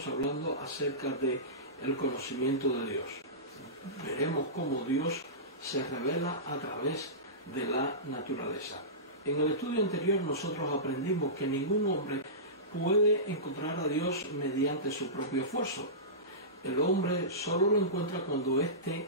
estamos hablando acerca de el conocimiento de Dios. Veremos cómo Dios se revela a través de la naturaleza. En el estudio anterior nosotros aprendimos que ningún hombre puede encontrar a Dios mediante su propio esfuerzo. El hombre solo lo encuentra cuando éste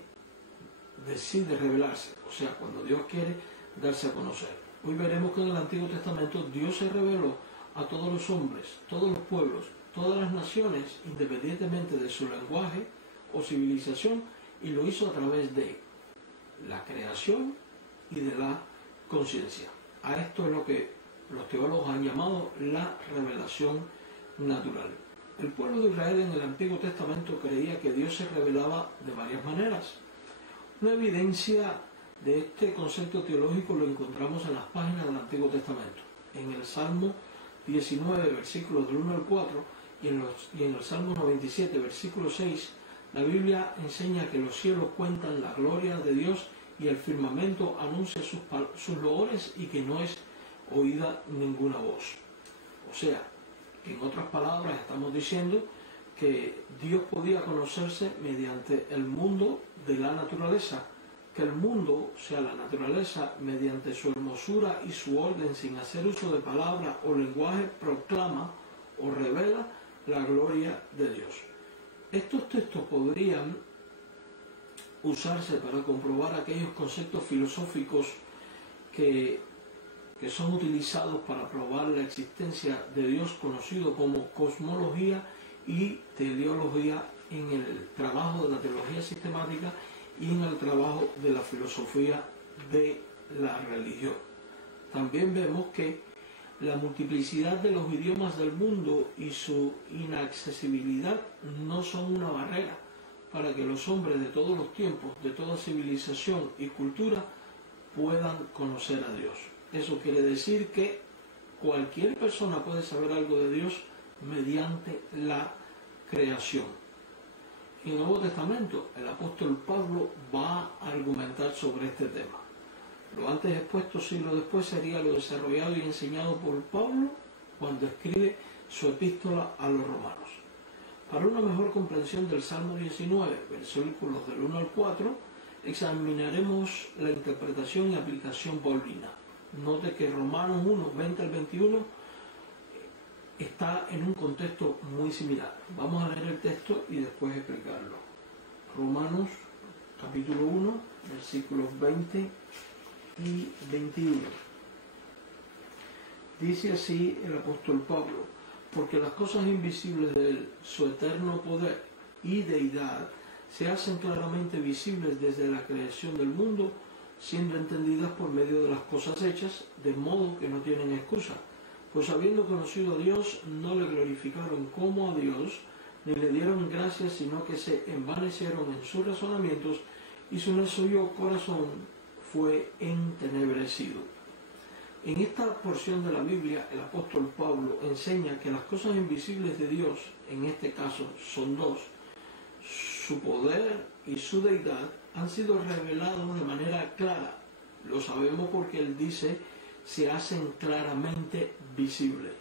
decide revelarse, o sea, cuando Dios quiere darse a conocer. Hoy veremos que en el Antiguo Testamento Dios se reveló a todos los hombres, todos los pueblos, todas las naciones, independientemente de su lenguaje o civilización, y lo hizo a través de la creación y de la conciencia. A esto es lo que los teólogos han llamado la revelación natural. El pueblo de Israel en el Antiguo Testamento creía que Dios se revelaba de varias maneras. Una evidencia de este concepto teológico lo encontramos en las páginas del Antiguo Testamento. En el Salmo 19, versículos del 1 al 4, y en el Salmo 97, versículo 6, la Biblia enseña que los cielos cuentan la gloria de Dios y el firmamento anuncia sus loores y que no es oída ninguna voz. O sea, en otras palabras estamos diciendo que Dios podía conocerse mediante el mundo de la naturaleza, que el mundo, o sea la naturaleza, mediante su hermosura y su orden, sin hacer uso de palabra o lenguaje, proclama o revela la gloria de Dios. Estos textos podrían usarse para comprobar aquellos conceptos filosóficos que son utilizados para probar la existencia de Dios, conocido como cosmología y teleología, en el trabajo de la teología sistemática y en el trabajo de la filosofía de la religión. También vemos que la multiplicidad de los idiomas del mundo y su inaccesibilidad no son una barrera para que los hombres de todos los tiempos, de toda civilización y cultura puedan conocer a Dios. Eso quiere decir que cualquier persona puede saber algo de Dios mediante la creación. En el Nuevo Testamento, el apóstol Pablo va a argumentar sobre este tema. Lo antes expuesto siglos después sería lo desarrollado y enseñado por Pablo cuando escribe su epístola a los romanos. Para una mejor comprensión del Salmo 19, versículos del 1 al 4, examinaremos la interpretación y aplicación paulina. Note que Romanos 1, 20 al 21 está en un contexto muy similar. Vamos a leer el texto y después explicarlo. Romanos capítulo 1, versículos 20 y 21. Dice así el apóstol Pablo: porque las cosas invisibles de él, su eterno poder y deidad, se hacen claramente visibles desde la creación del mundo, siendo entendidas por medio de las cosas hechas, de modo que no tienen excusa. Pues habiendo conocido a Dios, no le glorificaron como a Dios, ni le dieron gracias, sino que se envanecieron en sus razonamientos, y su necio corazón fue entenebrecido. En esta porción de la Biblia, el apóstol Pablo enseña que las cosas invisibles de Dios, en este caso son dos: su poder y su deidad, han sido revelados de manera clara. Lo sabemos porque él dice, se hacen claramente visibles.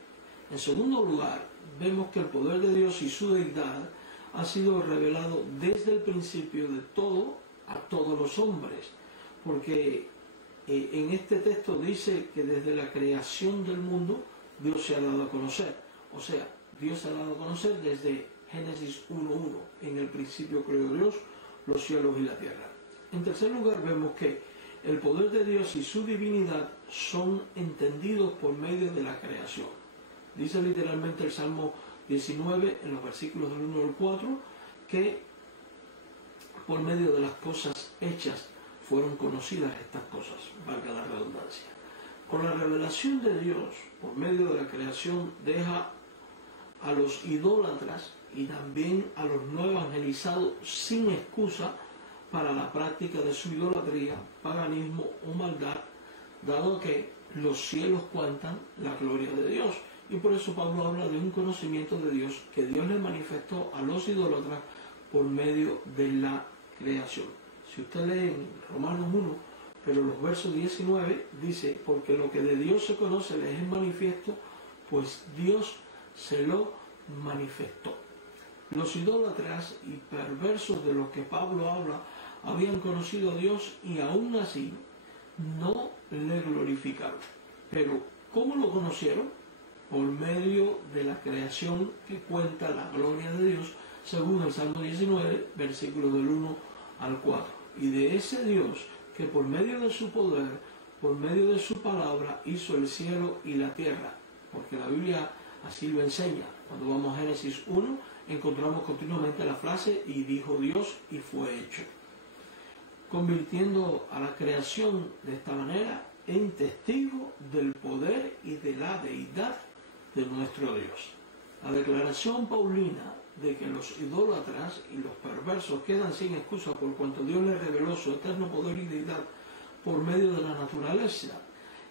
En segundo lugar, vemos que el poder de Dios y su deidad ha sido revelado desde el principio de todo a todos los hombres, porque en este texto dice que desde la creación del mundo Dios se ha dado a conocer. O sea, Dios se ha dado a conocer desde Génesis 1:1. En el principio creó Dios los cielos y la tierra. En tercer lugar, vemos que el poder de Dios y su divinidad son entendidos por medio de la creación. Dice literalmente el Salmo 19, en los versículos del 1 al 4, que por medio de las cosas hechas fueron conocidas estas cosas, valga la redundancia. Con la revelación de Dios por medio de la creación, deja a los idólatras y también a los no evangelizados sin excusa para la práctica de su idolatría, paganismo o maldad, dado que los cielos cuentan la gloria de Dios. Y por eso Pablo habla de un conocimiento de Dios que Dios le manifestó a los idólatras por medio de la creación. Si usted lee en Romanos 1, pero los versos 19, dice: porque lo que de Dios se conoce les es manifiesto, pues Dios se lo manifestó. Los idólatras y perversos de los que Pablo habla habían conocido a Dios y aún así no le glorificaron. Pero, ¿cómo lo conocieron? Por medio de la creación que cuenta la gloria de Dios, según el Salmo 19, versículos del 1 al 4. Y de ese Dios que por medio de su poder, por medio de su palabra, hizo el cielo y la tierra. Porque la Biblia así lo enseña. Cuando vamos a Génesis 1, encontramos continuamente la frase, y dijo Dios, y fue hecho. Convirtiendo a la creación de esta manera en testigo del poder y de la deidad de nuestro Dios. La declaración paulina de que los idólatras y los perversos quedan sin excusa por cuanto Dios les reveló su eterno poder y deidad por medio de la naturaleza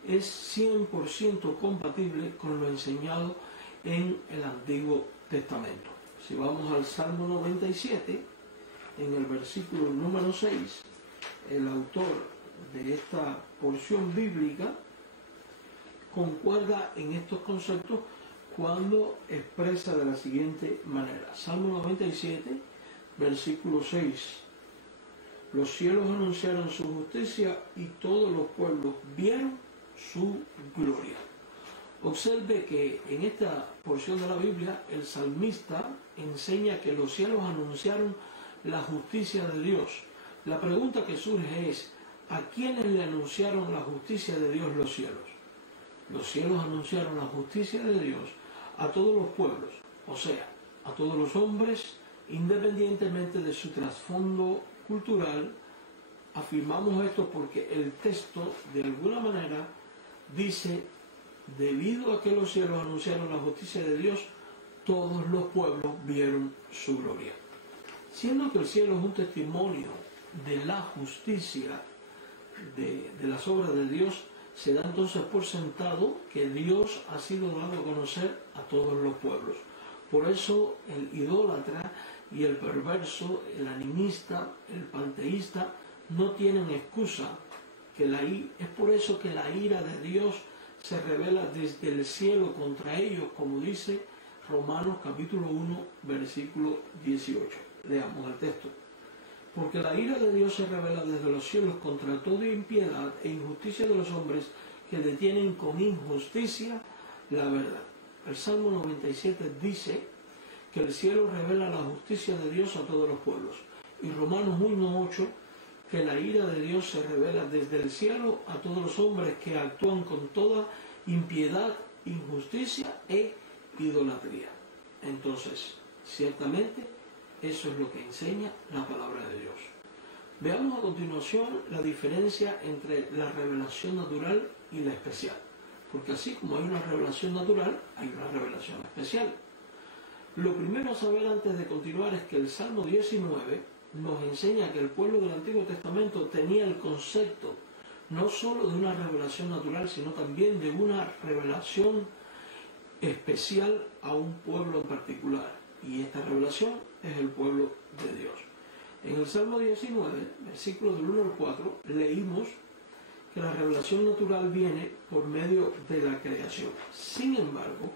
es 100% compatible con lo enseñado en el Antiguo Testamento. Si vamos al Salmo 97, en el versículo número 6, el autor de esta porción bíblica concuerda en estos conceptos cuando expresa de la siguiente manera. Salmo 97, versículo 6. Los cielos anunciaron su justicia y todos los pueblos vieron su gloria. Observe que en esta porción de la Biblia el salmista enseña que los cielos anunciaron la justicia de Dios. La pregunta que surge es, ¿a quiénes le anunciaron la justicia de Dios los cielos? Los cielos anunciaron la justicia de Dios a todos los pueblos, o sea, a todos los hombres, independientemente de su trasfondo cultural. Afirmamos esto porque el texto, de alguna manera, dice, debido a que los cielos anunciaron la justicia de Dios, todos los pueblos vieron su gloria. Siendo que el cielo es un testimonio de la justicia de las obras de Dios, se da entonces por sentado que Dios ha sido dado a conocer a todos los pueblos. Por eso el idólatra y el perverso, el animista, el panteísta, no tienen excusa. Es por eso que la ira de Dios se revela desde el cielo contra ellos, como dice Romanos capítulo 1, versículo 18. Leamos el texto. Porque la ira de Dios se revela desde los cielos contra toda impiedad e injusticia de los hombres que detienen con injusticia la verdad. El Salmo 97 dice que el cielo revela la justicia de Dios a todos los pueblos. Y Romanos 1:8, que la ira de Dios se revela desde el cielo a todos los hombres que actúan con toda impiedad, injusticia e idolatría. Entonces, ciertamente, eso es lo que enseña la palabra de Dios. Veamos a continuación la diferencia entre la revelación natural y la especial. Porque así como hay una revelación natural, hay una revelación especial. Lo primero a saber antes de continuar es que el Salmo 19 nos enseña que el pueblo del Antiguo Testamento tenía el concepto no solo de una revelación natural, sino también de una revelación especial a un pueblo en particular. Y esta revelación es el pueblo de Dios. En el Salmo 19, versículos del 1 al 4, leímos que la revelación natural viene por medio de la creación. Sin embargo,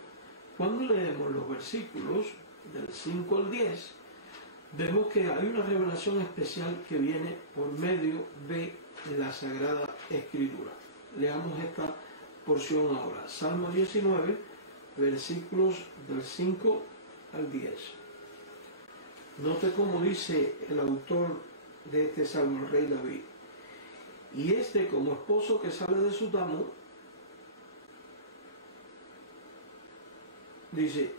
cuando leemos los versículos del 5 al 10, vemos que hay una revelación especial que viene por medio de la Sagrada Escritura. Leamos esta porción ahora. Salmo 19, versículos del 5 al 10. Note cómo dice el autor de este salmo, el rey David. Y este, como esposo que sale de su tamo, dice,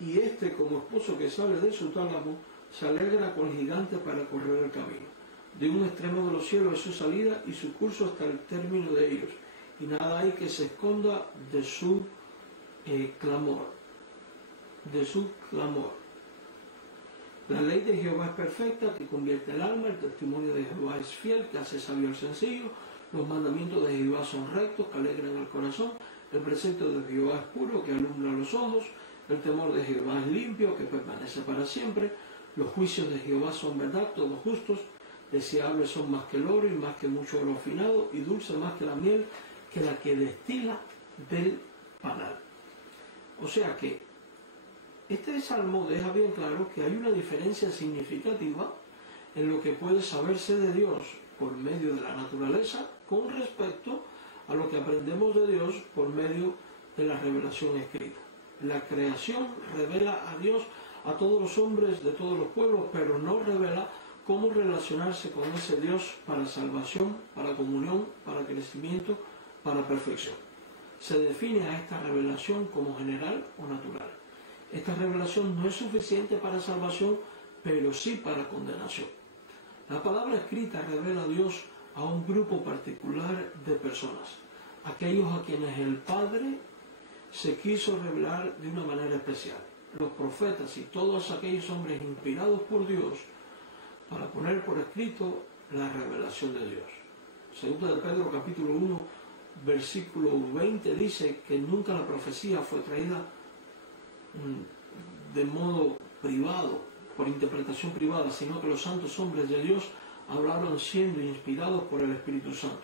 y este, como esposo que sale de su tálamo, se alegra con el gigante para correr el camino. De un extremo de los cielos es su salida y su curso hasta el término de ellos. Y nada hay que se esconda de su clamor. De su clamor. La ley de Jehová es perfecta, que convierte el alma, el testimonio de Jehová es fiel, que hace sabio al sencillo, los mandamientos de Jehová son rectos, que alegran el corazón, el precepto de Jehová es puro, que alumbra los ojos, el temor de Jehová es limpio, que permanece para siempre, los juicios de Jehová son verdad, todos justos, deseables son más que el oro y más que mucho oro afinado, y dulce más que la miel, que la que destila del panal. O sea que Este salmo deja bien claro que hay una diferencia significativa en lo que puede saberse de Dios por medio de la naturaleza con respecto a lo que aprendemos de Dios por medio de la revelación escrita. La creación revela a Dios a todos los hombres de todos los pueblos, pero no revela cómo relacionarse con ese Dios para salvación, para comunión, para crecimiento, para perfección. Se define a esta revelación como general o natural. Esta revelación no es suficiente para salvación, pero sí para condenación. La palabra escrita revela a Dios a un grupo particular de personas, aquellos a quienes el Padre se quiso revelar de una manera especial. Los profetas y todos aquellos hombres inspirados por Dios para poner por escrito la revelación de Dios. Segunda de Pedro capítulo 1, versículo 20 dice que nunca la profecía fue traída de modo privado, por interpretación privada, sino que los santos hombres de Dios hablaron siendo inspirados por el Espíritu Santo.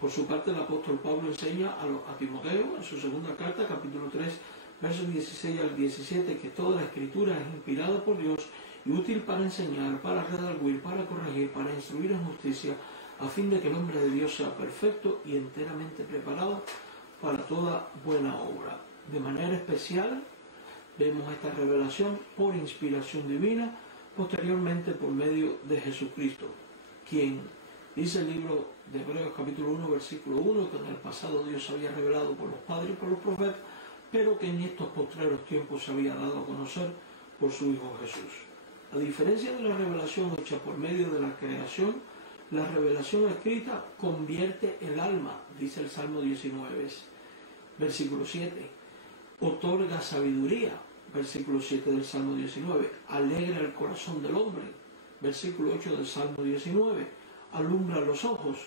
Por su parte, el apóstol Pablo enseña a Timoteo, en su segunda carta, capítulo 3, versos 16 al 17, que toda la Escritura es inspirada por Dios y útil para enseñar, para redarguir, para corregir, para instruir en justicia, a fin de que el hombre de Dios sea perfecto y enteramente preparado para toda buena obra. De manera especial, vemos esta revelación por inspiración divina, posteriormente por medio de Jesucristo, quien dice el libro de Hebreos capítulo 1, versículo 1, que en el pasado Dios había revelado por los padres y por los profetas, pero que en estos postreros tiempos se había dado a conocer por su Hijo Jesús. A diferencia de la revelación hecha por medio de la creación, la revelación escrita convierte el alma, dice el Salmo 19, versículo 7. Otorga sabiduría, versículo 7 del Salmo 19. Alegra el corazón del hombre, versículo 8 del Salmo 19. Alumbra los ojos,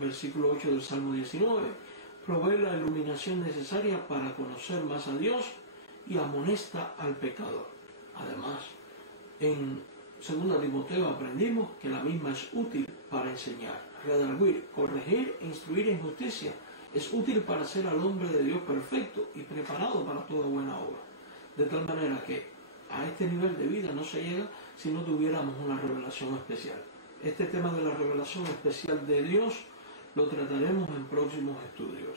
versículo 8 del Salmo 19. Provee la iluminación necesaria para conocer más a Dios y amonesta al pecador. Además, en 2 Timoteo aprendimos que la misma es útil para enseñar, redarguir, corregir e instruir en justicia. Es útil para hacer al hombre de Dios perfecto y preparado para toda buena obra. De tal manera que a este nivel de vida no se llega si no tuviéramos una revelación especial. Este tema de la revelación especial de Dios lo trataremos en próximos estudios.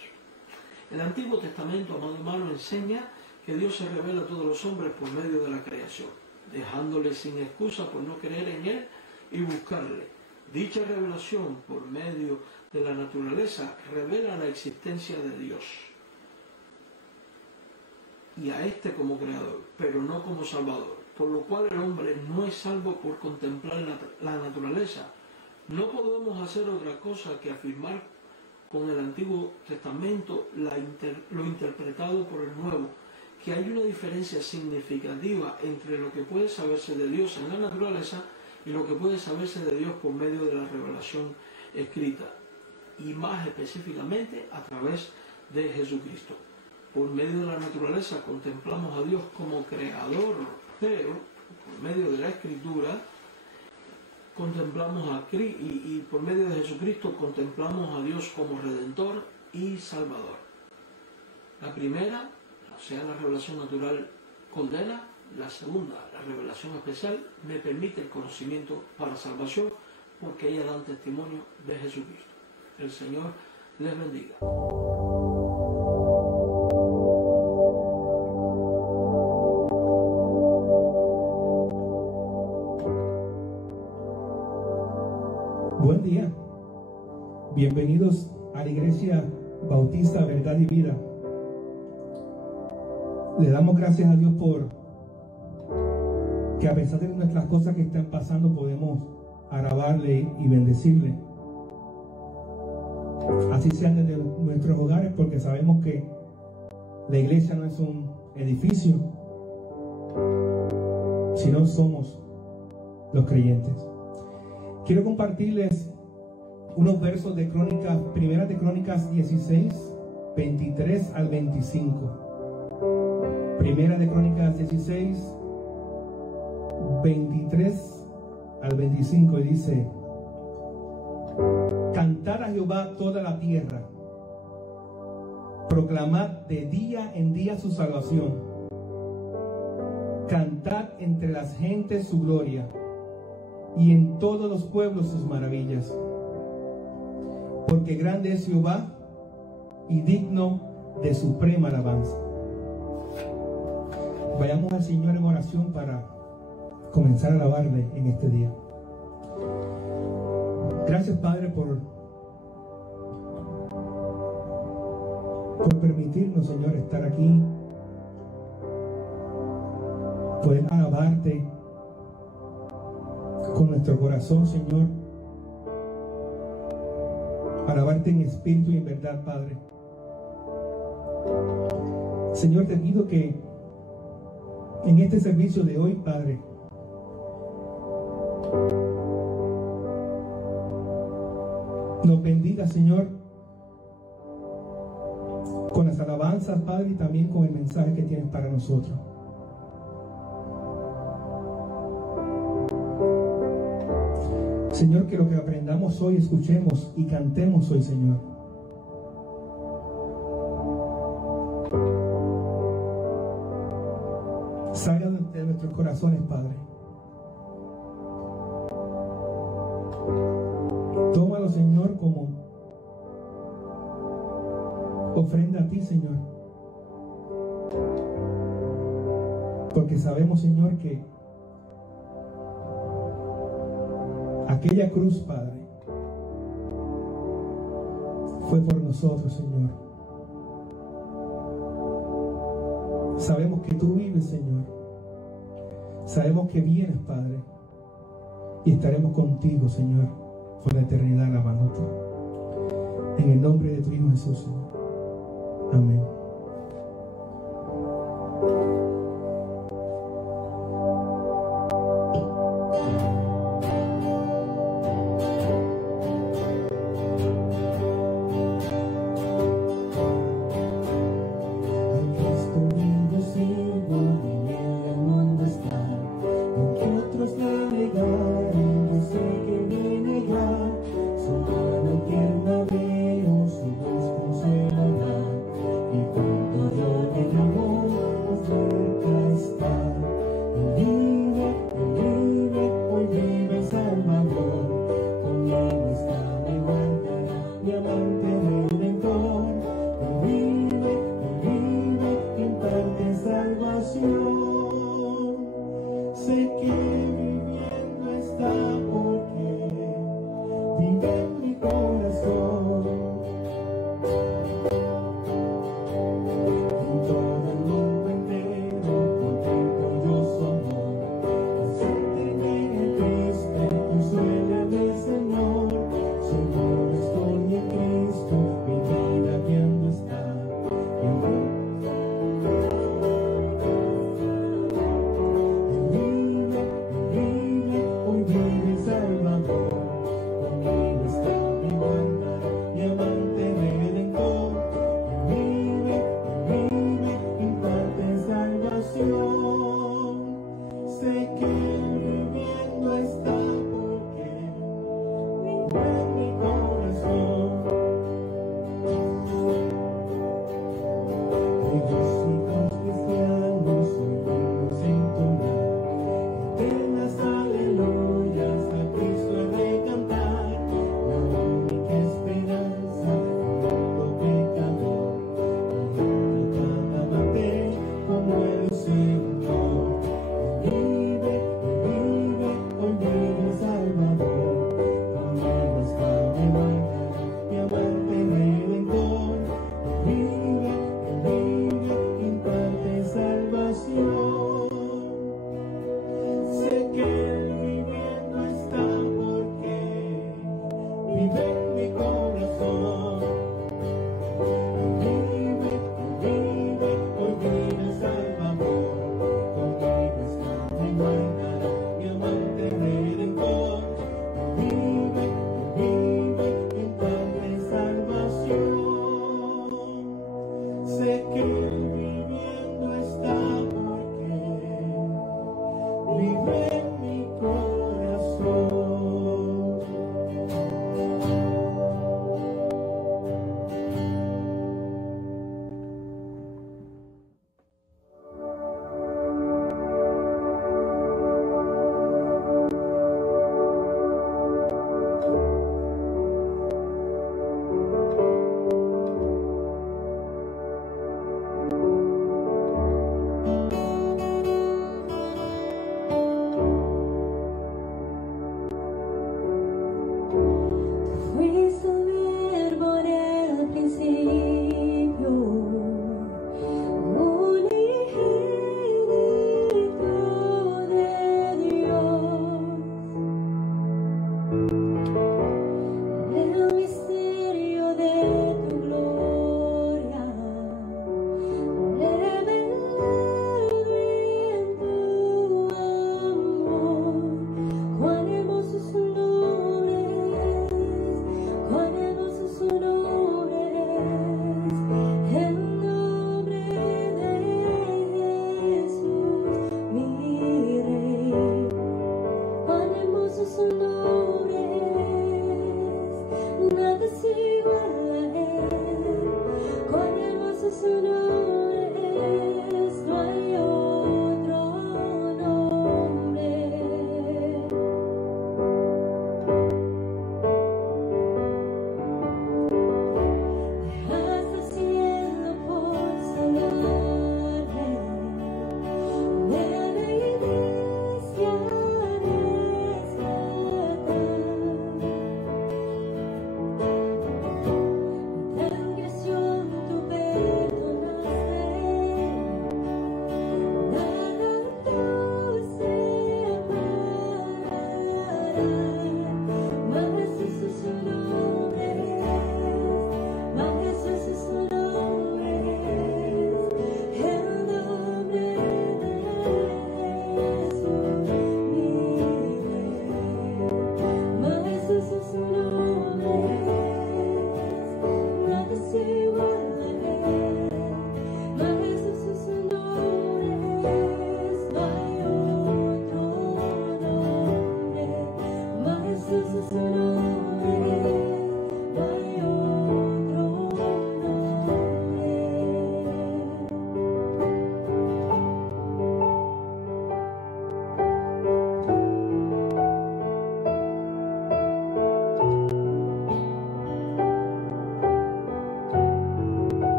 El Antiguo Testamento, amado hermano, enseña que Dios se revela a todos los hombres por medio de la creación, dejándoles sin excusa por no creer en Él y buscarle. Dicha revelación por medio de la naturaleza revela la existencia de Dios y a éste como creador, pero no como salvador, por lo cual el hombre no es salvo por contemplar la naturaleza. No podemos hacer otra cosa que afirmar con el Antiguo Testamento lo interpretado por el Nuevo, que hay una diferencia significativa entre lo que puede saberse de Dios en la naturaleza y lo que puede saberse de Dios por medio de la revelación escrita, y más específicamente a través de Jesucristo. Por medio de la naturaleza contemplamos a Dios como creador, pero por medio de la Escritura contemplamos a Cristo, y por medio de Jesucristo contemplamos a Dios como Redentor y Salvador. La primera, o sea, la revelación natural, condena. La segunda, la revelación especial, me permite el conocimiento para salvación, porque ella da testimonio de Jesucristo. El Señor les bendiga. Buen día. Bienvenidos a la Iglesia Bautista Verdad y Vida. Le damos gracias a Dios por que a pesar de nuestras cosas que están pasando podemos alabarle y bendecirle. Así sean desde nuestros hogares, porque sabemos que la iglesia no es un edificio, sino somos los creyentes. Quiero compartirles unos versos de Crónicas, Primera de Crónicas 16, 23 al 25. Primera de Crónicas 16, 23 al 25, y dice: Cantad a Jehová toda la tierra, proclamad de día en día su salvación, Cantad entre las gentes su gloria, y en todos los pueblos sus maravillas. Porque grande es Jehová, y digno de suprema alabanza. Vayamos al Señor en oración para comenzar a alabarle en este día. Gracias, Padre, por permitirnos, Señor, estar aquí, poder alabarte con nuestro corazón, Señor, alabarte en espíritu y en verdad, Padre. Señor, te pido que en este servicio de hoy, Padre, nos bendiga, Señor, con las alabanzas, Padre, y también con el mensaje que tienes para nosotros. Señor, que lo que aprendamos hoy, escuchemos y cantemos hoy, Señor, salga de nuestros corazones, Padre. Tómalo, Señor, como ofrenda a ti, Señor. Porque sabemos, Señor, que aquella cruz, Padre, fue por nosotros, Señor. Sabemos que tú vives, Señor. Sabemos que vienes, Padre, y estaremos contigo, Señor, por la eternidad alabándote. En el nombre de tu Hijo Jesús, Señor. Amén. Vive,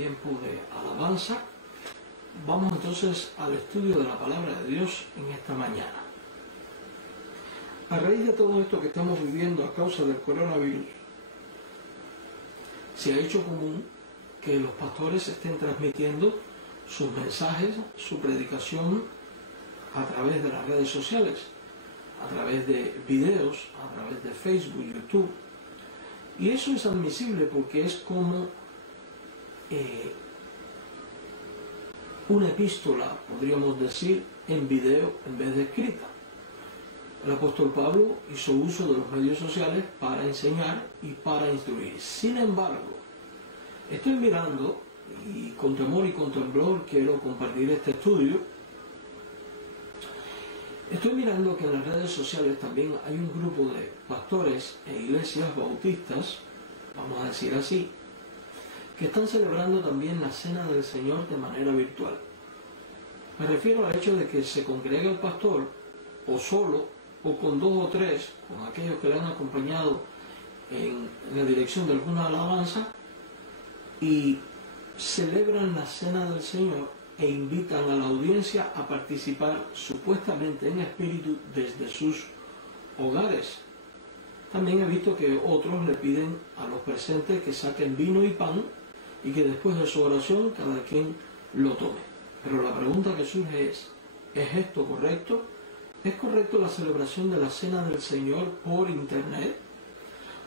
tiempo de alabanza. Vamos entonces al estudio de la palabra de Dios en esta mañana. A raíz de todo esto que estamos viviendo a causa del coronavirus, se ha hecho común que los pastores estén transmitiendo sus mensajes, su predicación a través de las redes sociales, a través de videos, a través de Facebook, YouTube. Y eso es admisible porque es como una epístola, podríamos decir, en video en vez de escrita. El apóstol Pablo hizo uso de los medios sociales para enseñar y para instruir. Sin embargo, estoy mirando, y con temor y con temblor quiero compartir este estudio, estoy mirando que en las redes sociales también hay un grupo de pastores e iglesias bautistas, vamos a decir así, que están celebrando también la Cena del Señor de manera virtual. Me refiero al hecho de que se congrega el pastor, o solo, o con 2 o 3, con aquellos que le han acompañado en la dirección de alguna alabanza, y celebran la Cena del Señor e invitan a la audiencia a participar supuestamente en espíritu desde sus hogares. También he visto que otros le piden a los presentes que saquen vino y pan y que después de su oración cada quien lo tome. Pero la pregunta que surge ¿es esto correcto? ¿Es correcto la celebración de la Cena del Señor por Internet?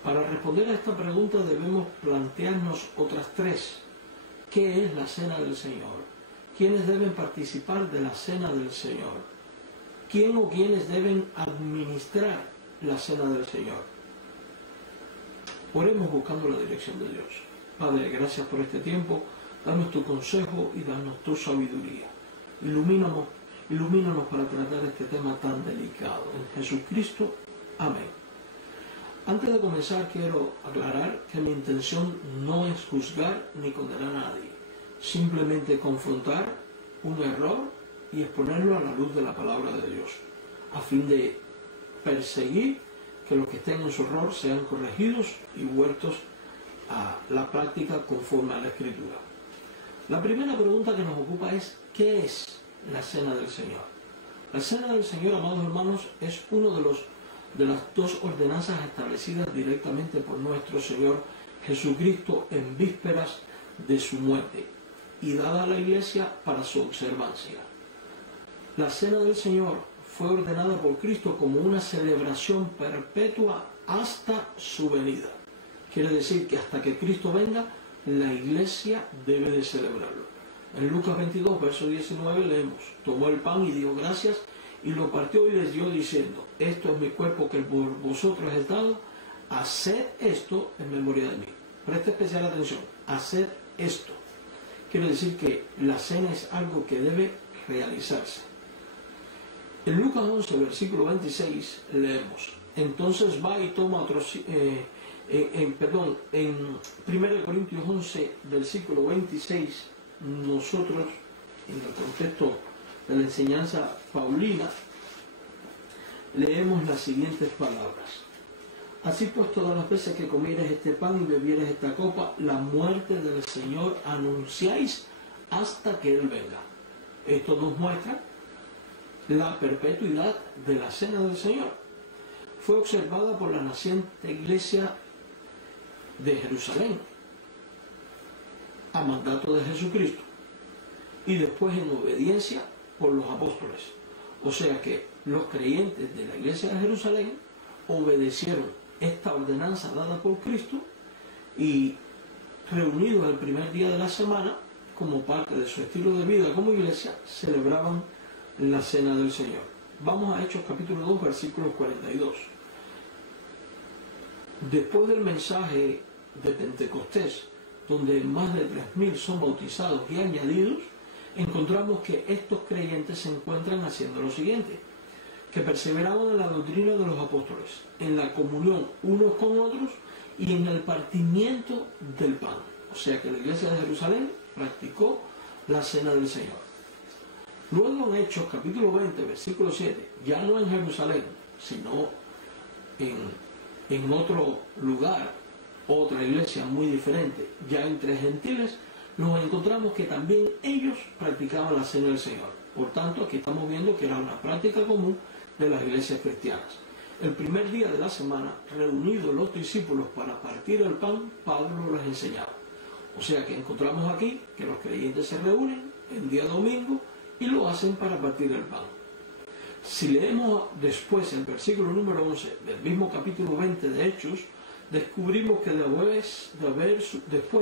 Para responder a esta pregunta debemos plantearnos otras 3. ¿Qué es la Cena del Señor? ¿Quiénes deben participar de la Cena del Señor? ¿Quién o quiénes deben administrar la Cena del Señor? Oremos buscando la dirección de Dios. Padre, gracias por este tiempo. Danos tu consejo y danos tu sabiduría. Ilumínanos para tratar este tema tan delicado. En Jesucristo. Amén. Antes de comenzar quiero aclarar que mi intención no es juzgar ni condenar a nadie. Simplemente confrontar un error y exponerlo a la luz de la palabra de Dios, a fin de perseguir que los que estén en su error sean corregidos y vueltos a la práctica conforme a la Escritura. La primera pregunta que nos ocupa es ¿qué es la Cena del Señor? La Cena del Señor, amados hermanos, es uno de las 2 ordenanzas establecidas directamente por nuestro Señor Jesucristo en vísperas de su muerte y dada a la Iglesia para su observancia. La Cena del Señor fue ordenada por Cristo como una celebración perpetua hasta su venida. Quiere decir que hasta que Cristo venga, la Iglesia debe de celebrarlo. En Lucas 22, verso 19 leemos: tomó el pan y dio gracias y lo partió y les dio diciendo: esto es mi cuerpo que por vosotros es dado, haced esto en memoria de mí. Presta especial atención, haced esto. Quiere decir que la cena es algo que debe realizarse. En Lucas 11, versículo 26 leemos: entonces va y toma otros... en 1 Corintios 11, versículo 26, nosotros, en el contexto de la enseñanza paulina, leemos las siguientes palabras: así pues, todas las veces que comieres este pan y bebieres esta copa, la muerte del Señor anunciáis hasta que Él venga. Esto nos muestra la perpetuidad de la Cena del Señor. Fue observada por la naciente iglesia de Jerusalén a mandato de Jesucristo y después en obediencia por los apóstoles. O sea que los creyentes de la iglesia de Jerusalén obedecieron esta ordenanza dada por Cristo y, reunidos el primer día de la semana, como parte de su estilo de vida como iglesia, celebraban la Cena del Señor. Vamos a Hechos capítulo 2, versículo 42. Después del mensaje de Pentecostés, donde más de 3.000 son bautizados y añadidos, encontramos que estos creyentes se encuentran haciendo lo siguiente: que perseveraban en la doctrina de los apóstoles, en la comunión unos con otros y en el partimiento del pan. O sea que la iglesia de Jerusalén practicó la Cena del Señor. Luego en Hechos capítulo 20, versículo 7, ya no en Jerusalén, sino en otro lugar, otra iglesia muy diferente, ya entre gentiles, nos encontramos que también ellos practicaban la cena del Señor. Por tanto, aquí estamos viendo que era una práctica común de las iglesias cristianas. El primer día de la semana, reunidos los discípulos para partir el pan, Pablo les enseñaba. O sea que encontramos aquí que los creyentes se reúnen el día domingo y lo hacen para partir el pan. Si leemos después el versículo número 11 del mismo capítulo 20 de Hechos, descubrimos que después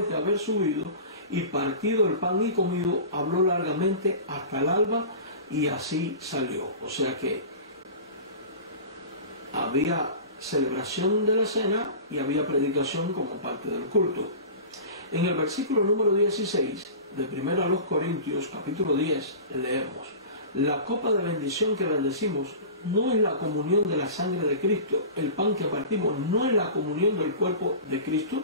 de haber subido y partido el pan y comido, habló largamente hasta el alba y así salió. O sea que había celebración de la cena y había predicación como parte del culto. En el versículo número 16 de 1 a los Corintios, capítulo 10, leemos: la copa de bendición que bendecimos no es la comunión de la sangre de Cristo, el pan que partimos no es la comunión del cuerpo de Cristo.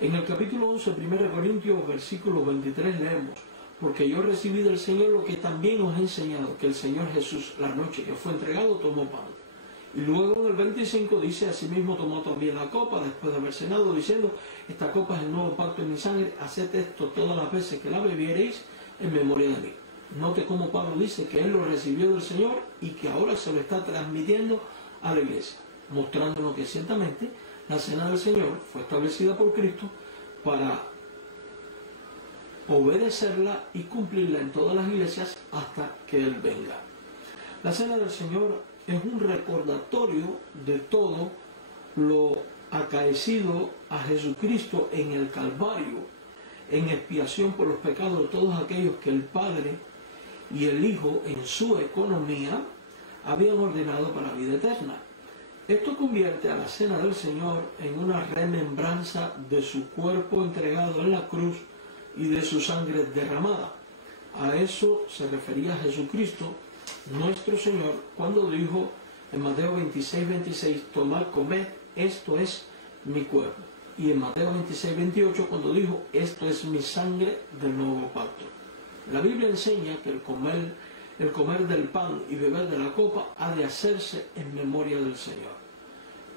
En el capítulo 11, 1 Corintios, versículo 23, leemos: porque yo recibí del Señor lo que también os he enseñado, que el Señor Jesús, la noche que fue entregado, tomó pan. Y luego en el 25 dice: asimismo tomó también la copa después de haber cenado, diciendo: esta copa es el nuevo pacto en mi sangre, haced esto todas las veces que la bebiereis en memoria de mí. Note cómo Pablo dice que él lo recibió del Señor y que ahora se lo está transmitiendo a la iglesia, mostrándonos que ciertamente la cena del Señor fue establecida por Cristo para obedecerla y cumplirla en todas las iglesias hasta que Él venga. La cena del Señor es un recordatorio de todo lo acaecido a Jesucristo en el Calvario, en expiación por los pecados de todos aquellos que el Padre y el Hijo en su economía habían ordenado para vida eterna. Esto convierte a la cena del Señor en una remembranza de su cuerpo entregado en la cruz y de su sangre derramada. A eso se refería Jesucristo, nuestro Señor, cuando dijo en Mateo 26, 26, tomad, comed, esto es mi cuerpo. Y en Mateo 26, 28, cuando dijo, esto es mi sangre del nuevo pacto. La Biblia enseña que el comer del pan y beber de la copa ha de hacerse en memoria del Señor.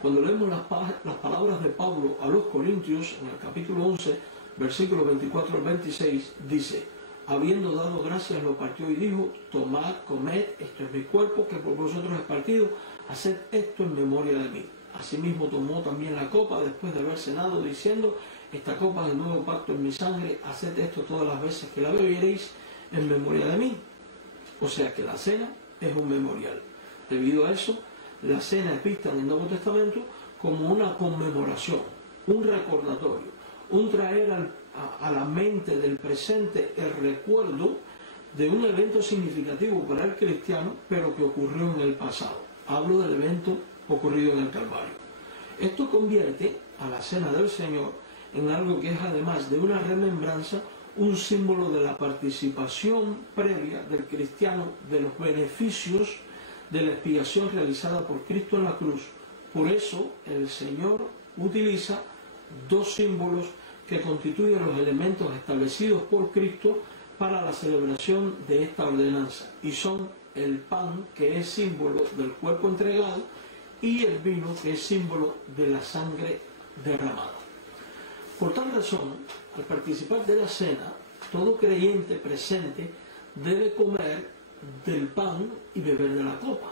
Cuando leemos las palabras de Pablo a los Corintios, en el capítulo 11, versículos 24 al 26, dice: habiendo dado gracias lo partió y dijo: tomad, comed, esto es mi cuerpo que por vosotros es partido, haced esto en memoria de mí. Asimismo tomó también la copa después de haber cenado, diciendo: esta copa es el nuevo pacto en mi sangre, haced esto todas las veces que la bebiereis en memoria de mí. O sea que la cena es un memorial. Debido a eso, la cena es vista en el Nuevo Testamento como una conmemoración, un recordatorio, un traer a la mente del presente el recuerdo de un evento significativo para el cristiano, pero que ocurrió en el pasado. Hablo del evento ocurrido en el Calvario. Esto convierte a la cena del Señor en algo que es, además de una remembranza, un símbolo de la participación previa del cristiano de los beneficios de la expiación realizada por Cristo en la cruz. Por eso el Señor utiliza dos símbolos que constituyen los elementos establecidos por Cristo para la celebración de esta ordenanza, y son el pan, que es símbolo del cuerpo entregado, y el vino, que es símbolo de la sangre derramada. Por tal razón, al participar de la cena, todo creyente presente debe comer del pan y beber de la copa.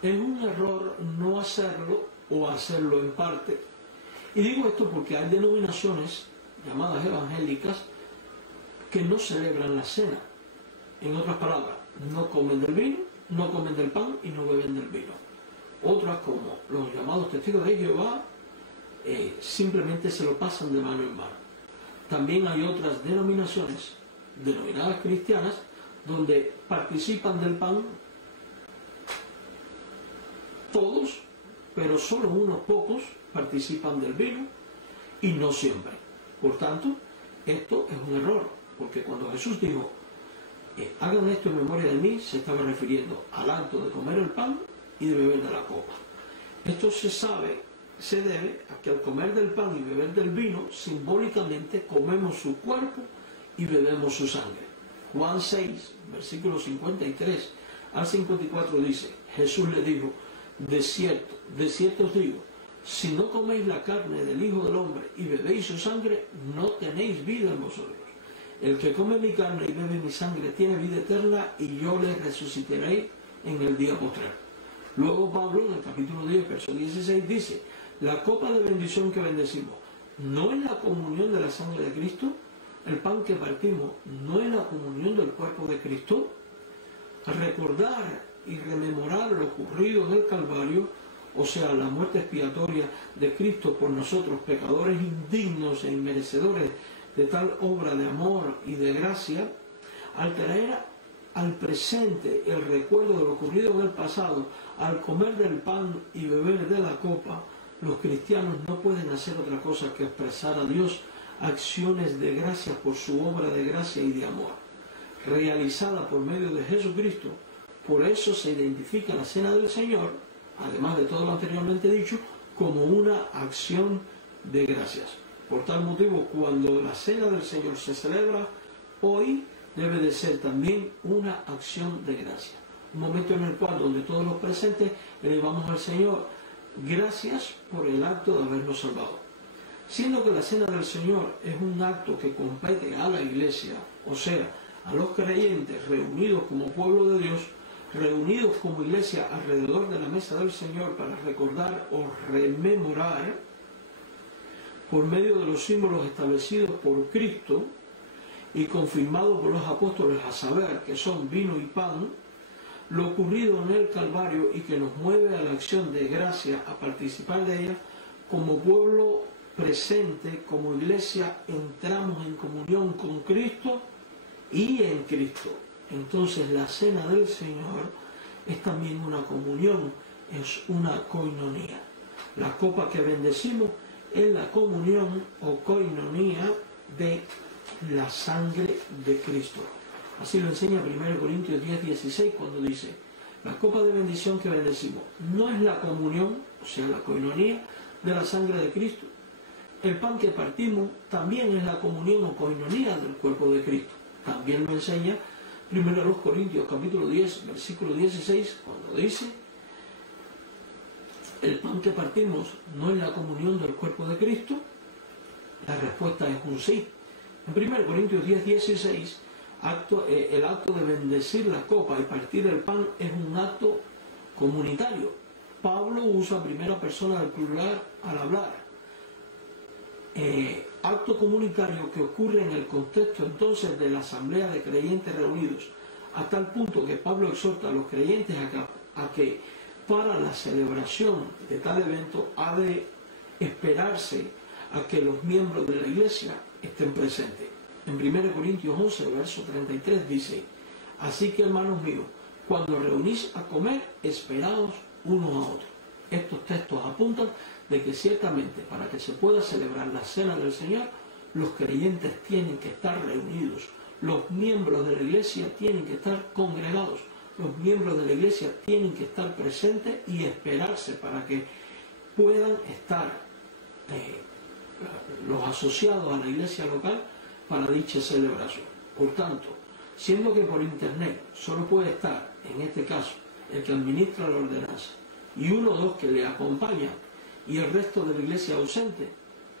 Es un error no hacerlo o hacerlo en parte. Y digo esto porque hay denominaciones llamadas evangélicas que no celebran la cena. En otras palabras, no comen del vino, no comen del pan y no beben del vino. Otras, como los llamados testigos de Jehová, simplemente se lo pasan de mano en mano. También hay otras denominaciones, denominadas cristianas, donde participan del pan todos, pero solo unos pocos participan del vino y no siempre. Por tanto, esto es un error, porque cuando Jesús dijo: hagan esto en memoria de mí, se estaba refiriendo al acto de comer el pan y de beber de la copa. Esto se debe a que al comer del pan y beber del vino, simbólicamente comemos su cuerpo y bebemos su sangre. Juan 6, versículos 53 al 54 dice: Jesús le dijo: de cierto os digo, si no coméis la carne del Hijo del Hombre y bebéis su sangre, no tenéis vida en vosotros. el que come mi carne y bebe mi sangre tiene vida eterna y yo le resucitaré en el día postrero. Luego Pablo, en el capítulo 10, verso 16, dice, la copa de bendición que bendecimos, ¿no es la comunión de la sangre de Cristo? El pan que partimos, ¿no es la comunión del cuerpo de Cristo? Al recordar y rememorar lo ocurrido en el Calvario, o sea, la muerte expiatoria de Cristo por nosotros, pecadores indignos e inmerecedores de tal obra de amor y de gracia, al traer al presente el recuerdo de lo ocurrido en el pasado, al comer del pan y beber de la copa, los cristianos no pueden hacer otra cosa que expresar a Dios acciones de gracia por su obra de gracia y de amor, realizada por medio de Jesucristo. Por eso se identifica la cena del Señor, además de todo lo anteriormente dicho, como una acción de gracias. Por tal motivo, cuando la cena del Señor se celebra hoy, debe de ser también una acción de gracia. Un momento en el cual, donde todos los presentes le llevamos al Señor gracias por el acto de habernos salvado. Siendo que la cena del Señor es un acto que compete a la Iglesia, o sea, a los creyentes reunidos como pueblo de Dios, reunidos como Iglesia alrededor de la mesa del Señor para recordar o rememorar, por medio de los símbolos establecidos por Cristo y confirmados por los apóstoles, a saber, que son vino y pan, lo ocurrido en el Calvario y que nos mueve a la acción de gracia a participar de ella, como pueblo presente, como Iglesia, entramos en comunión con Cristo y en Cristo. Entonces la cena del Señor es también una comunión, es una coinonía. La copa que bendecimos es la comunión o coinonía de la sangre de Cristo. Así lo enseña 1 Corintios 10:16 cuando dice, la copa de bendición que bendecimos no es la comunión, o sea, la coinonía de la sangre de Cristo. El pan que partimos también es la comunión o coinonía del cuerpo de Cristo. También lo enseña 1 Corintios capítulo 10, versículo 16, cuando dice, el pan que partimos no es la comunión del cuerpo de Cristo. La respuesta es un sí. En 1 Corintios 10, 16, el acto de bendecir la copa y partir el pan es un acto comunitario. Pablo usa primera persona del plural al hablar. Acto comunitario que ocurre en el contexto entonces de la asamblea de creyentes reunidos, a tal punto que Pablo exhorta a los creyentes a que para la celebración de tal evento ha de esperarse a que los miembros de la iglesia estén presentes. En 1 Corintios 11, verso 33 dice, así que hermanos míos, cuando reunís a comer, esperaos unos a otros. Estos textos apuntan de que ciertamente para que se pueda celebrar la cena del Señor, los creyentes tienen que estar reunidos, los miembros de la iglesia tienen que estar congregados, los miembros de la iglesia tienen que estar presentes y esperarse para que puedan estar los asociados a la iglesia local para dicha celebración. Por tanto, siendo que por internet solo puede estar, en este caso, el que administra la ordenanza y uno o dos que le acompañan y el resto de la iglesia ausente,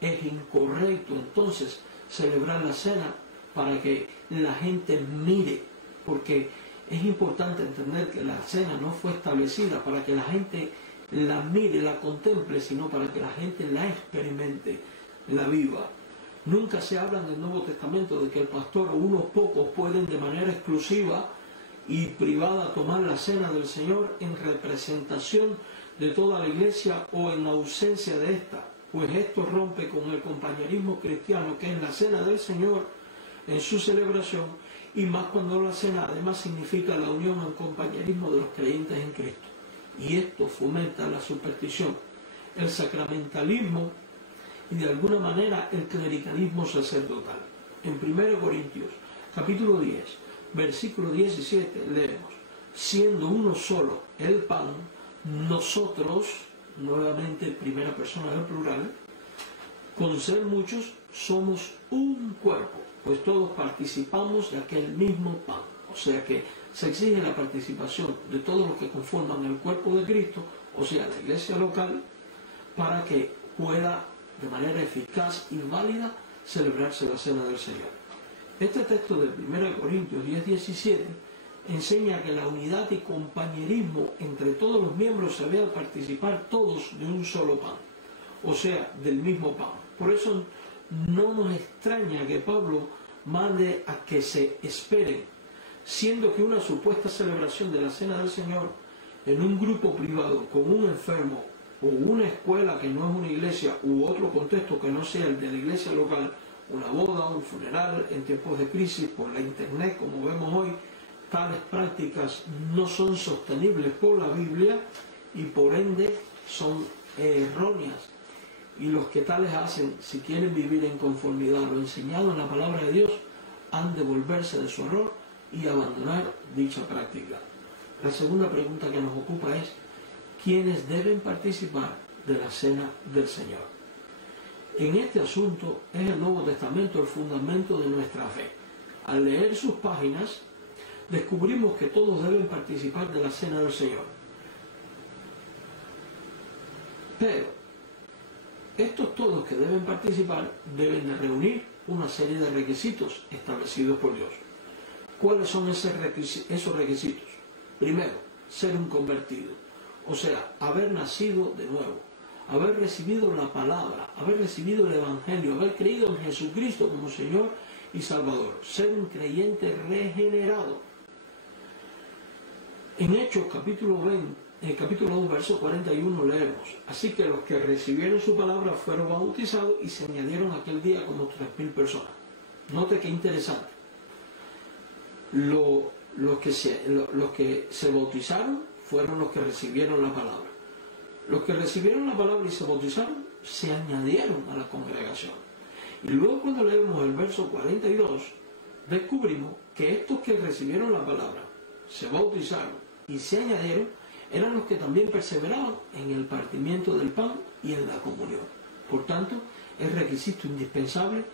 es incorrecto entonces celebrar la cena para que la gente mire, porque es importante entender que la cena no fue establecida para que la gente la mire, la contemple, sino para que la gente la experimente, la viva. Nunca se habla en el Nuevo Testamento de que el pastor o unos pocos pueden de manera exclusiva y privada tomar la cena del Señor en representación de toda la iglesia o en ausencia de esta, pues esto rompe con el compañerismo cristiano que es la cena del Señor en su celebración, y más cuando la cena además significa la unión al compañerismo de los creyentes en Cristo. Y esto fomenta la superstición, el sacramentalismo y de alguna manera el clericalismo sacerdotal. En 1 Corintios capítulo 10, versículo 17 leemos, siendo uno solo el pan, nosotros, nuevamente primera persona del plural, con ser muchos somos un cuerpo, pues todos participamos de aquel mismo pan. O sea que se exige la participación de todos los que conforman el cuerpo de Cristo, o sea, la iglesia local, para que pueda de manera eficaz y válida celebrarse la cena del Señor. Este texto de 1 Corintios 10:17 enseña que la unidad y compañerismo entre todos los miembros se ve al participar todos de un solo pan, o sea, del mismo pan. Por eso no nos extraña que Pablo mande a que se esperen, siendo que una supuesta celebración de la Cena del Señor en un grupo privado con un enfermo o una escuela que no es una iglesia u otro contexto que no sea el de la iglesia local, una boda, un funeral, en tiempos de crisis por la internet como vemos hoy, tales prácticas no son sostenibles por la Biblia y por ende son erróneas. Y los que tales hacen, si quieren vivir en conformidad a lo enseñado en la palabra de Dios, han de volverse de su error y abandonar dicha práctica. La segunda pregunta que nos ocupa es: ¿quiénes deben participar de la Cena del Señor? En este asunto es el Nuevo Testamento el fundamento de nuestra fe. Al leer sus páginas, descubrimos que todos deben participar de la Cena del Señor. Pero estos todos que deben participar deben de reunir una serie de requisitos establecidos por Dios. ¿Cuáles son esos requisitos? Primero, ser un convertido, o sea, haber nacido de nuevo, haber recibido la palabra, haber recibido el Evangelio, haber creído en Jesucristo como Señor y Salvador, ser un creyente regenerado. En Hechos capítulo 2, verso 41 leemos: así que los que recibieron su palabra fueron bautizados y se añadieron aquel día como 3.000 personas. Note qué interesante. Los que se bautizaron fueron los que recibieron la palabra. Los que recibieron la palabra y se bautizaron se añadieron a la congregación. Y luego cuando leemos el verso 42, descubrimos que estos que recibieron la palabra, se bautizaron y se añadieron, eran los que también perseveraban en el partimiento del pan y en la comunión. Por tanto, es requisito indispensable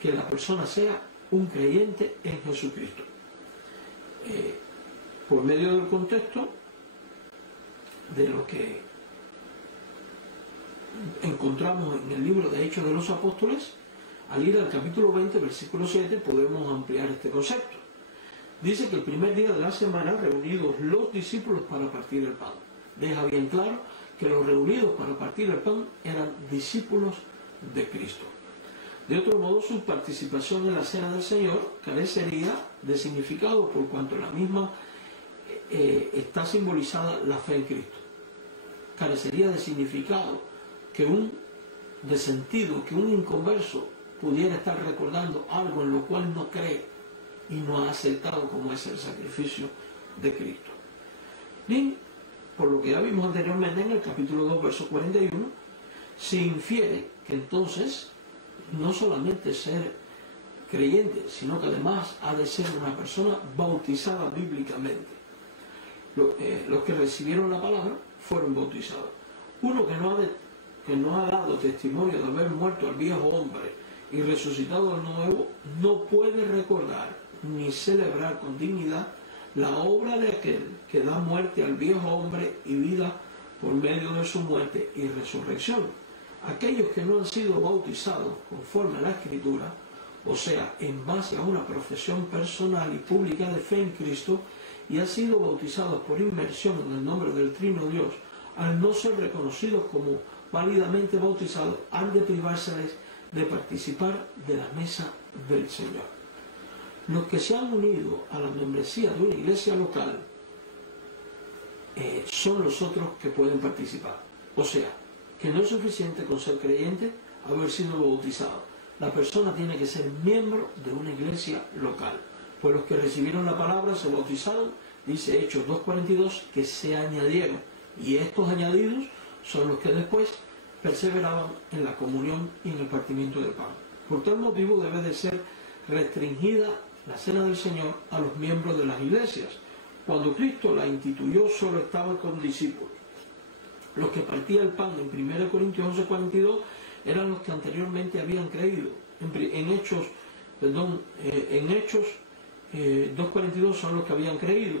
que la persona sea un creyente en Jesucristo. Por medio del contexto de lo que encontramos en el libro de Hechos de los Apóstoles, al ir al capítulo 20, versículo 7, podemos ampliar este concepto. Dice que el primer día de la semana, reunidos los discípulos para partir el pan. Deja bien claro que los reunidos para partir el pan eran discípulos de Cristo. De otro modo, su participación en la Cena del Señor carecería de significado por cuanto en la misma está simbolizada la fe en Cristo. Carecería de significado de sentido que un inconverso pudiera estar recordando algo en lo cual no cree y no ha aceptado como es el sacrificio de Cristo. Bien, por lo que ya vimos anteriormente en el capítulo 2, verso 41, se infiere que entonces no solamente ser creyente, sino que además ha de ser una persona bautizada bíblicamente. Los que recibieron la palabra fueron bautizados. Uno que no ha dado testimonio de haber muerto al viejo hombre y resucitado al nuevo, no puede recordar ni celebrar con dignidad la obra de aquel que da muerte al viejo hombre y vida por medio de su muerte y resurrección. Aquellos que no han sido bautizados conforme a la Escritura, o sea, en base a una profesión personal y pública de fe en Cristo, y han sido bautizados por inmersión en el nombre del Trino Dios, al no ser reconocidos como válidamente bautizados, han de privárseles de participar de la mesa del Señor. Los que se han unido a la membresía de una iglesia local son los otros que pueden participar. O sea, que no es suficiente con ser creyente, haber sido bautizado. La persona tiene que ser miembro de una iglesia local. Pues los que recibieron la palabra se bautizaron, dice Hechos 2:42, que se añadieron. Y estos añadidos son los que después perseveraban en la comunión y en el partimiento del pan. Por tal motivo debe de ser restringida la Cena del Señor a los miembros de las iglesias. Cuando Cristo la instituyó, solo estaban con discípulos. Los que partían el pan en 1 Corintios 11:42 eran los que anteriormente habían creído. En Hechos 2:42 son los que habían creído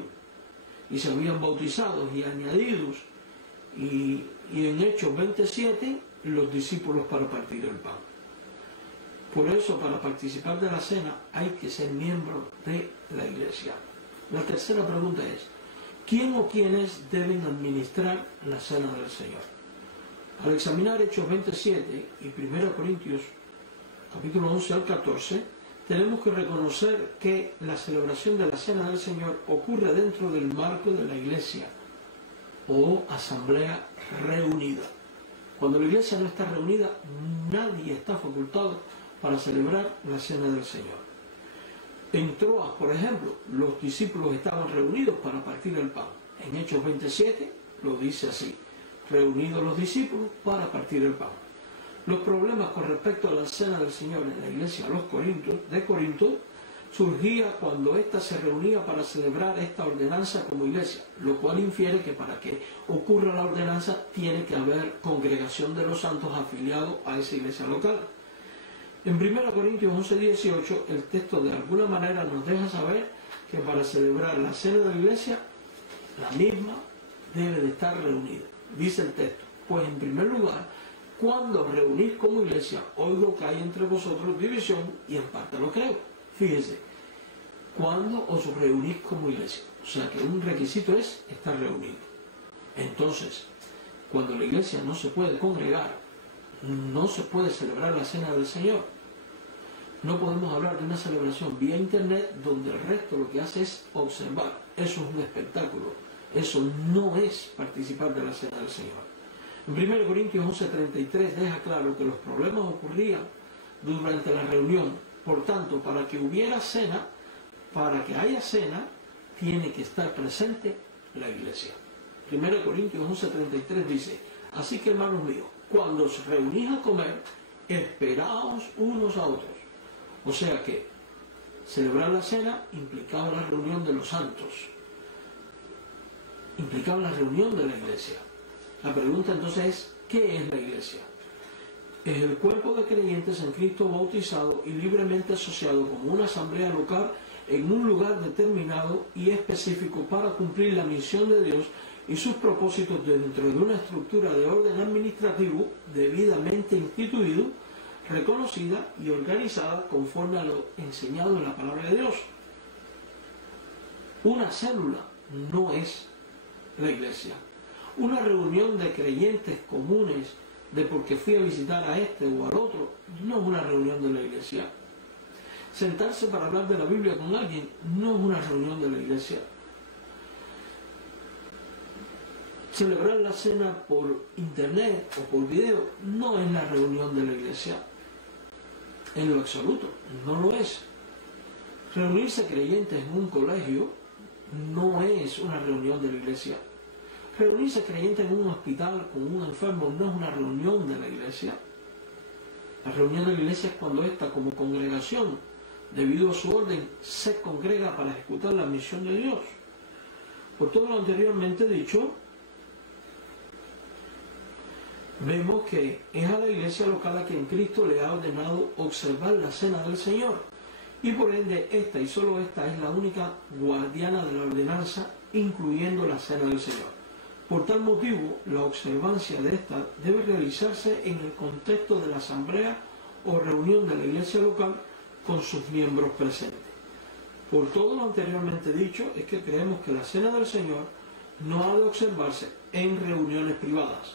y se habían bautizado y añadidos. Y en Hechos 27 los discípulos para partir el pan. Por eso, para participar de la cena hay que ser miembro de la iglesia. La tercera pregunta es, ¿quién o quiénes deben administrar la cena del Señor? Al examinar Hechos 27 y 1 Corintios, capítulo 11 al 14, tenemos que reconocer que la celebración de la cena del Señor ocurre dentro del marco de la iglesia o asamblea reunida. Cuando la iglesia no está reunida, nadie está facultado para celebrar la cena del Señor. En Troas, por ejemplo, los discípulos estaban reunidos para partir el pan. En Hechos 27 lo dice así, reunidos los discípulos para partir el pan. Los problemas con respecto a la cena del Señor en la iglesia de Corinto surgía cuando ésta se reunía para celebrar esta ordenanza como iglesia, lo cual infiere que para que ocurra la ordenanza tiene que haber congregación de los santos afiliados a esa iglesia local. En 1 Corintios 11:18 el texto de alguna manera nos deja saber que para celebrar la cena de la iglesia, la misma debe de estar reunida. Dice el texto, pues en primer lugar, cuando os reunís como iglesia, oigo que hay entre vosotros división y en parte lo creo. Fíjense, cuando os reunís como iglesia, o sea que un requisito es estar reunido. Entonces, cuando la iglesia no se puede congregar, no se puede celebrar la cena del Señor. No podemos hablar de una celebración vía internet donde el resto lo que hace es observar. Eso es un espectáculo. Eso no es participar de la cena del Señor. En 1 Corintios 11:33 deja claro que los problemas ocurrían durante la reunión. Por tanto, para que hubiera cena, para que haya cena, tiene que estar presente la iglesia. 1 Corintios 11:33 dice, así que hermanos míos, cuando os reunís a comer, esperaos unos a otros. O sea que celebrar la cena implicaba la reunión de los santos, implicaba la reunión de la iglesia. La pregunta entonces es, ¿qué es la iglesia? Es el cuerpo de creyentes en Cristo bautizado y libremente asociado como una asamblea local en un lugar determinado y específico para cumplir la misión de Dios y sus propósitos dentro de una estructura de orden administrativo debidamente instituido, reconocida y organizada conforme a lo enseñado en la palabra de Dios. Una célula no es la iglesia. Una reunión de creyentes comunes de porque fui a visitar a este o al otro no es una reunión de la iglesia. Sentarse para hablar de la Biblia con alguien no es una reunión de la iglesia. Celebrar la cena por internet o por video no es la reunión de la iglesia. En lo absoluto, no lo es. Reunirse creyentes en un colegio no es una reunión de la iglesia. Reunirse creyentes en un hospital con un enfermo no es una reunión de la iglesia. La reunión de la iglesia es cuando ésta, como congregación, debido a su orden, se congrega para ejecutar la misión de Dios. Por todo lo anteriormente dicho, vemos que es a la iglesia local a quien Cristo le ha ordenado observar la cena del Señor. Y por ende, esta y solo esta es la única guardiana de la ordenanza, incluyendo la cena del Señor. Por tal motivo, la observancia de esta debe realizarse en el contexto de la asamblea o reunión de la iglesia local con sus miembros presentes. Por todo lo anteriormente dicho, es que creemos que la cena del Señor no ha de observarse en reuniones privadas,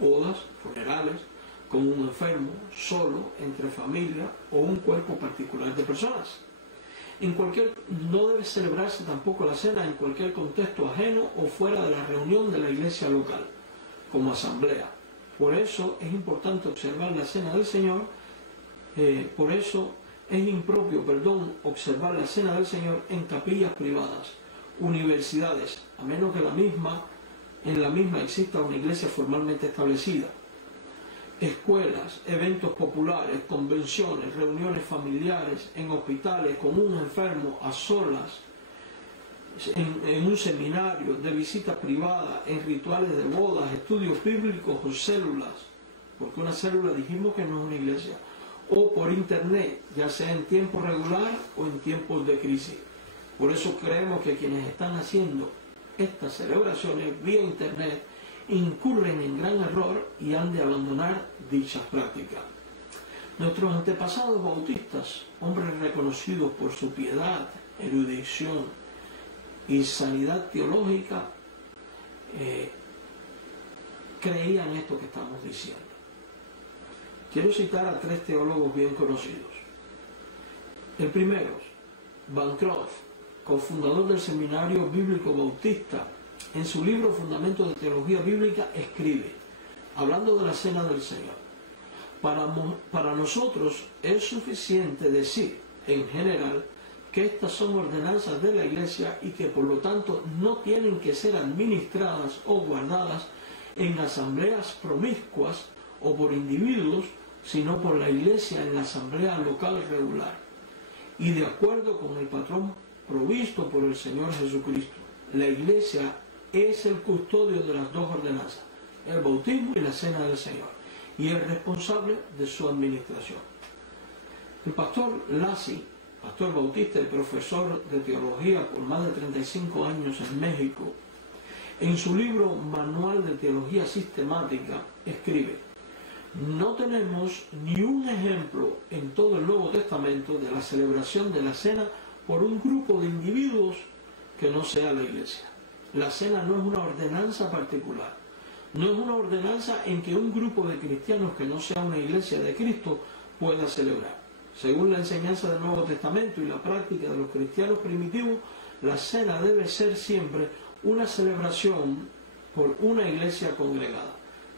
bodas, funerales, con un enfermo, solo, entre familia o un cuerpo particular de personas. No debe celebrarse tampoco la cena en cualquier contexto ajeno o fuera de la reunión de la iglesia local, como asamblea. Por eso es importante observar la cena del Señor, por eso es impropio, observar la cena del Señor en capillas privadas, universidades, a menos que en la misma exista una iglesia formalmente establecida. Escuelas, eventos populares, convenciones, reuniones familiares, en hospitales, con un enfermo, a solas, en un seminario, de visita privada, en rituales de bodas, estudios bíblicos o células, porque una célula dijimos que no es una iglesia, o por internet, ya sea en tiempo regular o en tiempos de crisis. Por eso creemos que quienes están haciendo estas celebraciones vía internet incurren en gran error y han de abandonar dichas prácticas. Nuestros antepasados bautistas, hombres reconocidos por su piedad, erudición y sanidad teológica, creían esto que estamos diciendo. Quiero citar a 3 teólogos bien conocidos. El primero, Bancroft, cofundador del Seminario Bíblico Bautista, en su libro Fundamentos de Teología Bíblica escribe, hablando de la Cena del Señor: para nosotros es suficiente decir, en general, que estas son ordenanzas de la Iglesia y que por lo tanto no tienen que ser administradas o guardadas en asambleas promiscuas o por individuos, sino por la Iglesia en la asamblea local regular, y de acuerdo con el patrón provisto por el Señor Jesucristo. La Iglesia es el custodio de las 2 ordenanzas, el bautismo y la Cena del Señor, y el responsable de su administración. El pastor Lassie, pastor bautista y profesor de teología por más de 35 años en México, en su libro Manual de Teología Sistemática escribe: no tenemos ni un ejemplo en todo el Nuevo Testamento de la celebración de la cena por un grupo de individuos que no sea la Iglesia. La cena no es una ordenanza particular, no es una ordenanza en que un grupo de cristianos que no sea una Iglesia de Cristo pueda celebrar. Según la enseñanza del Nuevo Testamento y la práctica de los cristianos primitivos, la cena debe ser siempre una celebración por una iglesia congregada.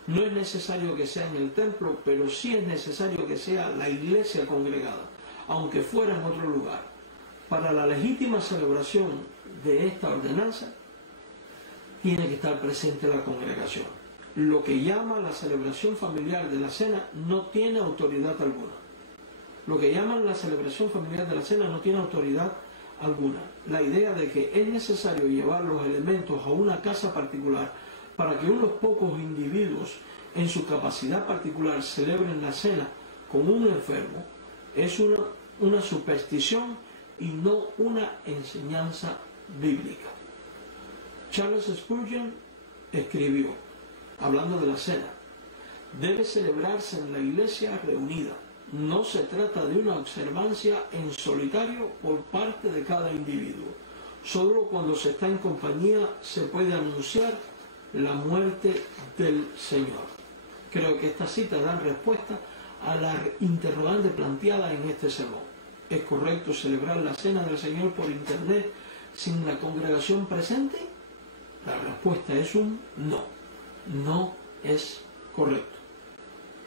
No es necesario que sea en el templo, pero sí es necesario que sea la iglesia congregada, aunque fuera en otro lugar. Para la legítima celebración de esta ordenanza, tiene que estar presente la congregación. Lo que llama la celebración familiar de la cena no tiene autoridad alguna. Lo que llaman la celebración familiar de la cena no tiene autoridad alguna. La idea de que es necesario llevar los elementos a una casa particular para que unos pocos individuos en su capacidad particular celebren la cena con un enfermo es una superstición y no una enseñanza bíblica. Charles Spurgeon escribió, hablando de la cena: debe celebrarse en la iglesia reunida. No se trata de una observancia en solitario por parte de cada individuo. Solo cuando se está en compañía se puede anunciar la muerte del Señor. Creo que estas citas dan respuesta a la interrogante planteada en este sermón. ¿Es correcto celebrar la cena del Señor por internet sin la congregación presente? La respuesta es un no. No es correcto.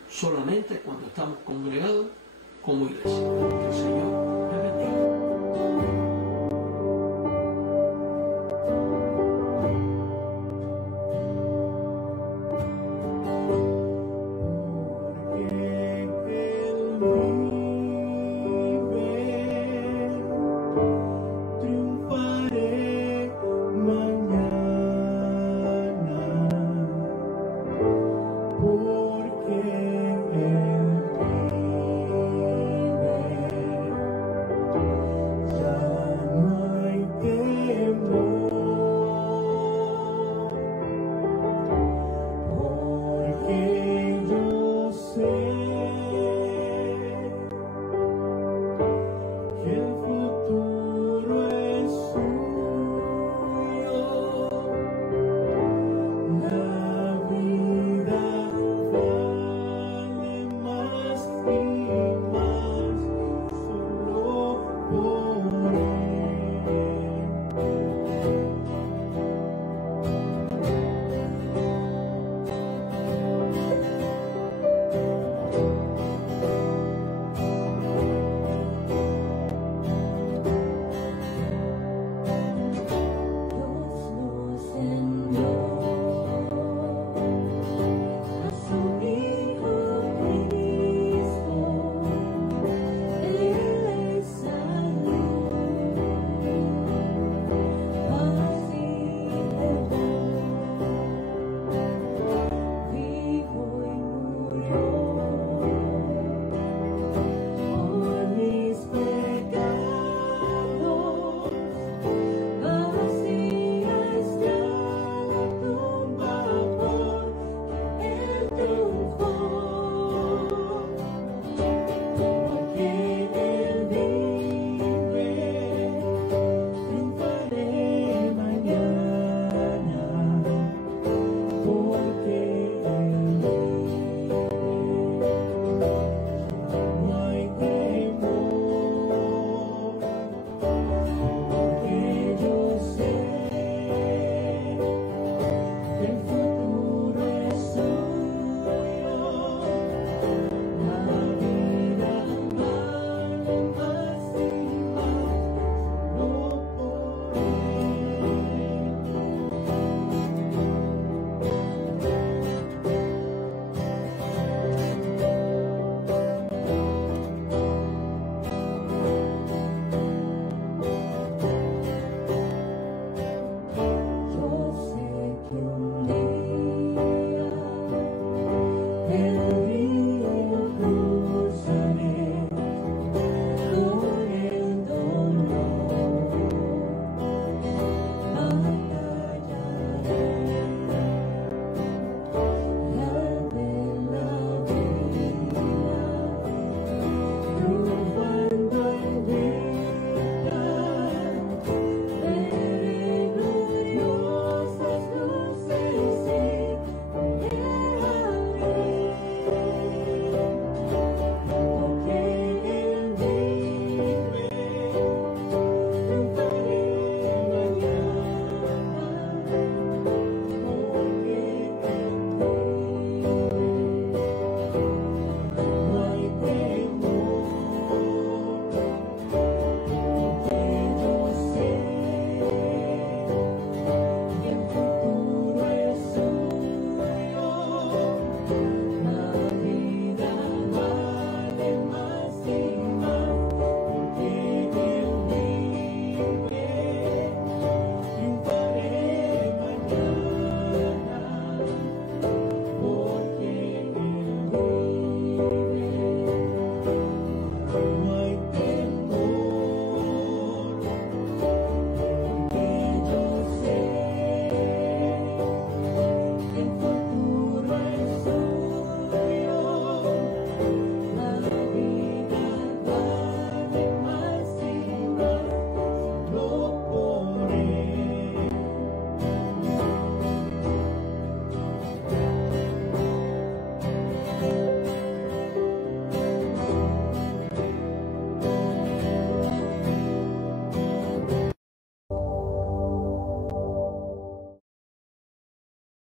Solamente cuando estamos congregados como iglesia. Que el Señor me bendiga. Él.